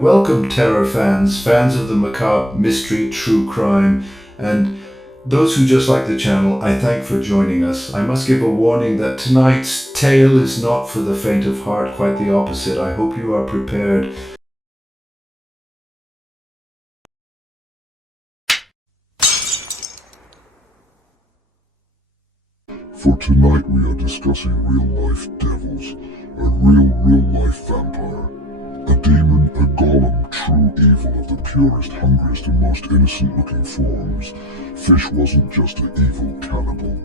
Welcome, terror fans, fans of the macabre, mystery, true crime, and those who just like the channel. I thank for joining us. I must give a warning that tonight's tale is not for the faint of heart, quite the opposite. I hope you are prepared. For tonight we are discussing real-life devils, a real-life vampire, a demon, a golem, true evil of the purest, hungriest and most innocent-looking forms. Fish wasn't just an evil cannibal.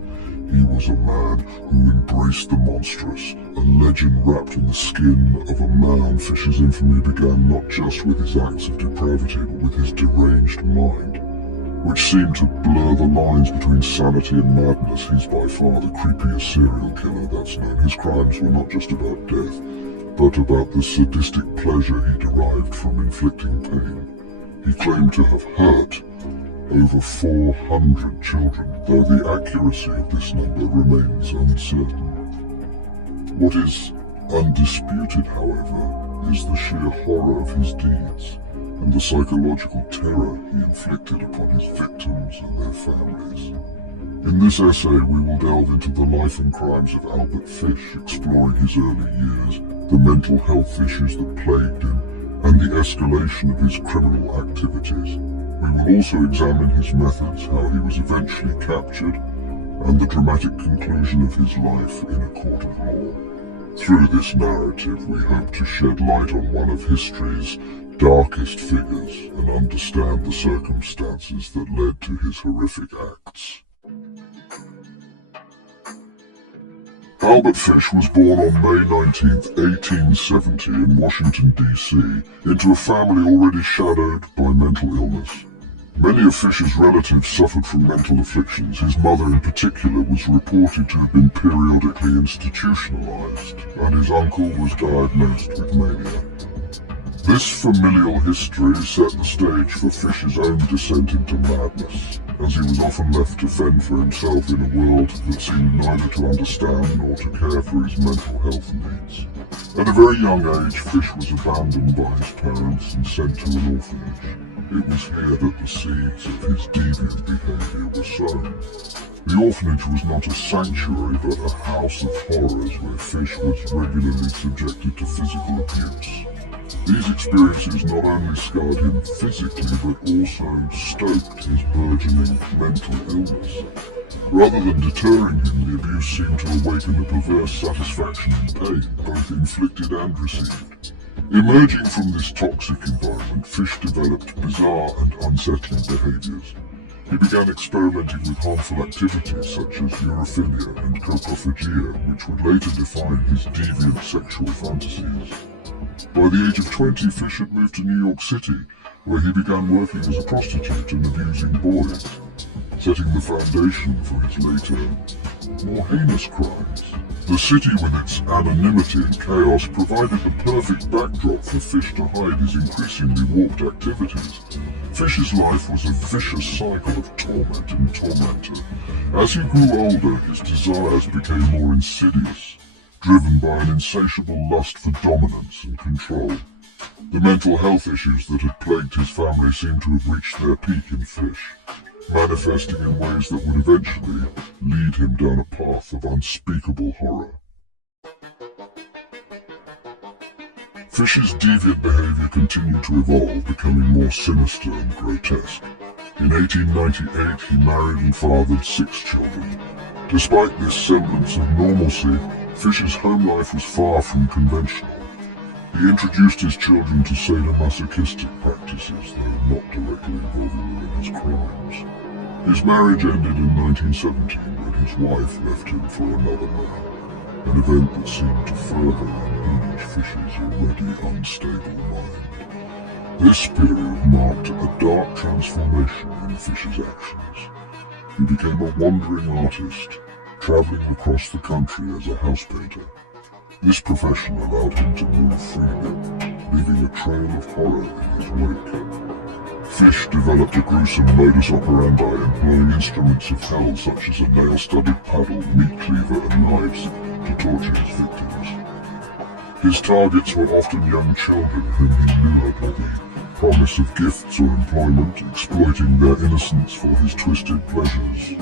He was a man who embraced the monstrous, a legend wrapped in the skin of a man. Fish's infamy began not just with his acts of depravity, but with his deranged mind, which seemed to blur the lines between sanity and madness. He's by far the creepiest serial killer that's known. His crimes were not just about death, but about the sadistic pleasure he derived from inflicting pain. He claimed to have hurt over 400 children, though the accuracy of this number remains uncertain. What is undisputed, however, is the sheer horror of his deeds and the psychological terror he inflicted upon his victims and their families. In this essay, we will delve into the life and crimes of Albert Fish, exploring his early years, the mental health issues that plagued him, and the escalation of his criminal activities. We will also examine his methods, how he was eventually captured, and the dramatic conclusion of his life in a court of law. Through this narrative, we hope to shed light on one of history's darkest figures and understand the circumstances that led to his horrific acts. Albert Fish was born on May 19, 1870 in Washington, D.C., into a family already shadowed by mental illness. Many of Fish's relatives suffered from mental afflictions. His mother in particular was reported to have been periodically institutionalized, and his uncle was diagnosed with mania. This familial history set the stage for Fish's own descent into madness, as he was often left to fend for himself in a world that seemed neither to understand nor to care for his mental health needs. At a very young age, Fish was abandoned by his parents and sent to an orphanage. It was here that the seeds of his deviant behavior were sown. The orphanage was not a sanctuary, but a house of horrors where Fish was regularly subjected to physical abuse. These experiences not only scarred him physically, but also stoked his burgeoning mental illness. Rather than deterring him, the abuse seemed to awaken a perverse satisfaction in pain, both inflicted and received. Emerging from this toxic environment, Fish developed bizarre and unsettling behaviors. He began experimenting with harmful activities such as urophilia and coprophagia, which would later define his deviant sexual fantasies. By the age of 20, Fish had moved to New York City, where he began working as a prostitute and abusing boys, setting the foundation for his later, more heinous crimes. The city, with its anonymity and chaos, provided the perfect backdrop for Fish to hide his increasingly warped activities. Fish's life was a vicious cycle of torment and tormentor. As he grew older, his desires became more insidious, driven by an insatiable lust for dominance and control. The mental health issues that had plagued his family seemed to have reached their peak in Fish, manifesting in ways that would eventually lead him down a path of unspeakable horror. Fish's deviant behavior continued to evolve, becoming more sinister and grotesque. In 1898, he married and fathered 6 children. Despite this semblance of normalcy, Fish's home life was far from conventional. He introduced his children to sadomasochistic practices, though not directly involving them in his crimes. His marriage ended in 1917 when his wife left him for another man, an event that seemed to further unhinged Fish's already unstable mind. This period marked a dark transformation in Fish's actions. He became a wandering artist, traveling across the country as a house painter. This profession allowed him to move freely, leaving a trail of horror in his wake. Fish developed a gruesome modus operandi, employing instruments of hell such as a nail-studded paddle, meat cleaver and knives to torture his victims. His targets were often young children whom he lured with the promise of gifts or employment, exploiting their innocence for his twisted pleasures.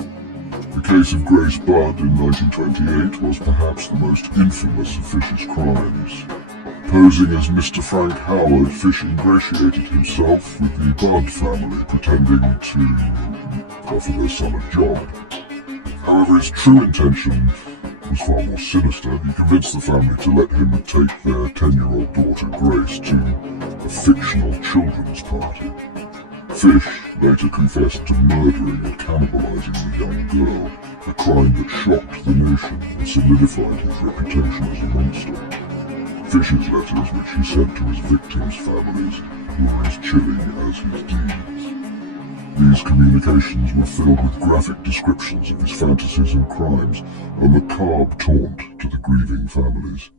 The case of Grace Budd in 1928 was perhaps the most infamous of Fish's crimes. Posing as Mr. Frank Howard, Fish ingratiated himself with the Budd family, pretending to offer their son a job. However, his true intention was far more sinister. He convinced the family to let him take their 10-year-old daughter Grace to a fictional children's party. Fish later confessed to murdering and cannibalizing the young girl, a crime that shocked the nation and solidified his reputation as a monster. Fish's letters, which he sent to his victims' families, were as chilling as his deeds. These communications were filled with graphic descriptions of his fantasies and crimes, a macabre taunt to the grieving families.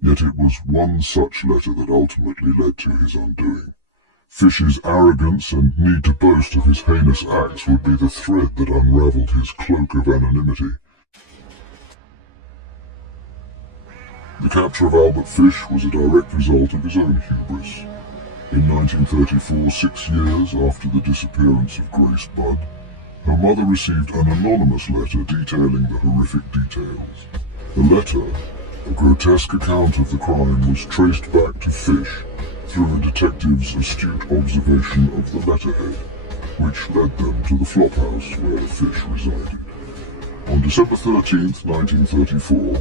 Yet it was one such letter that ultimately led to his undoing. Fish's arrogance and need to boast of his heinous acts would be the thread that unravelled his cloak of anonymity. The capture of Albert Fish was a direct result of his own hubris. In 1934, 6 years after the disappearance of Grace Budd, her mother received an anonymous letter detailing the horrific details. The letter, a grotesque account of the crime, was traced back to Fish through a detective's astute observation of the letterhead, which led them to the flophouse where Fish resided. On December 13, 1934,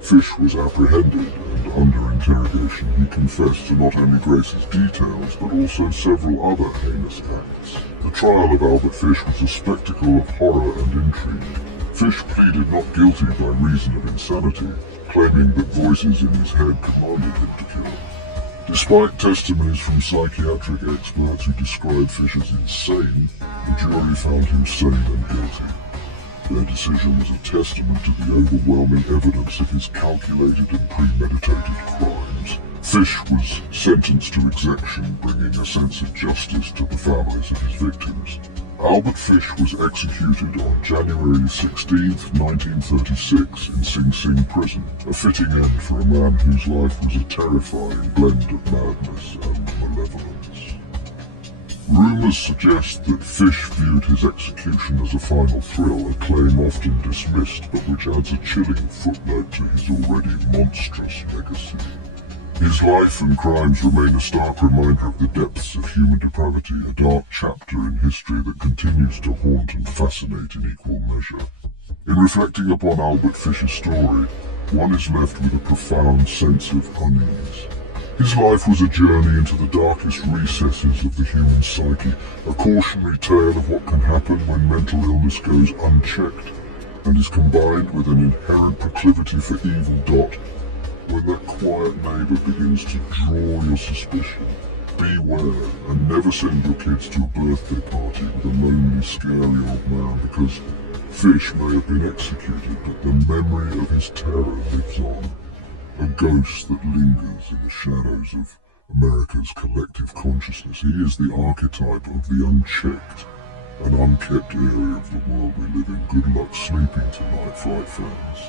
Fish was apprehended, and under interrogation he confessed to not only Grace's details, but also several other heinous acts. The trial of Albert Fish was a spectacle of horror and intrigue. Fish pleaded not guilty by reason of insanity, claiming that voices in his head commanded him to kill. Despite testimonies from psychiatric experts who described Fish as insane, the jury found him sane and guilty. Their decision was a testament to the overwhelming evidence of his calculated and premeditated crimes. Fish was sentenced to execution, bringing a sense of justice to the families of his victims. Albert Fish was executed on January 16, 1936 in Sing Sing prison, a fitting end for a man whose life was a terrifying blend of madness and malevolence. Rumours suggest that Fish viewed his execution as a final thrill, a claim often dismissed but which adds a chilling footnote to his already monstrous legacy. His life and crimes remain a stark reminder of the depths of human depravity, a dark chapter in history that continues to haunt and fascinate in equal measure. In reflecting upon Albert Fish's story, one is left with a profound sense of unease. His life was a journey into the darkest recesses of the human psyche, a cautionary tale of what can happen when mental illness goes unchecked and is combined with an inherent proclivity for evil. When that quiet neighbour begins to draw your suspicion, beware and never send your kids to a birthday party with a lonely, scary old man, because Fish may have been executed, but the memory of his terror lives on. A ghost that lingers in the shadows of America's collective consciousness. He is the archetype of the unchecked and unkept area of the world we live in. Good luck sleeping tonight, Fright fans,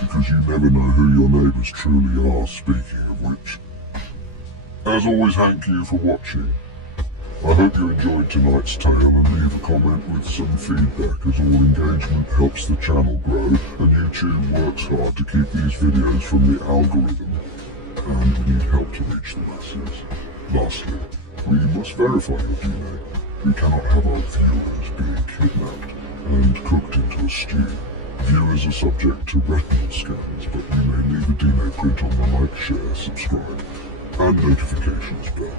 because you never know who your neighbours truly are, speaking of which. As always, thank you for watching. I hope you enjoyed tonight's tale, and leave a comment with some feedback, as all engagement helps the channel grow, and YouTube works hard to keep these videos from the algorithm, and we need help to reach the masses. Lastly, we must verify your DNA. We cannot have our viewers being kidnapped and cooked into a stew. Viewers are subject to retinal scans, but you may leave a DNA print on the like, share, subscribe, and notifications bell.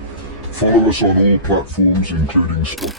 Follow us on all platforms, including Spotify.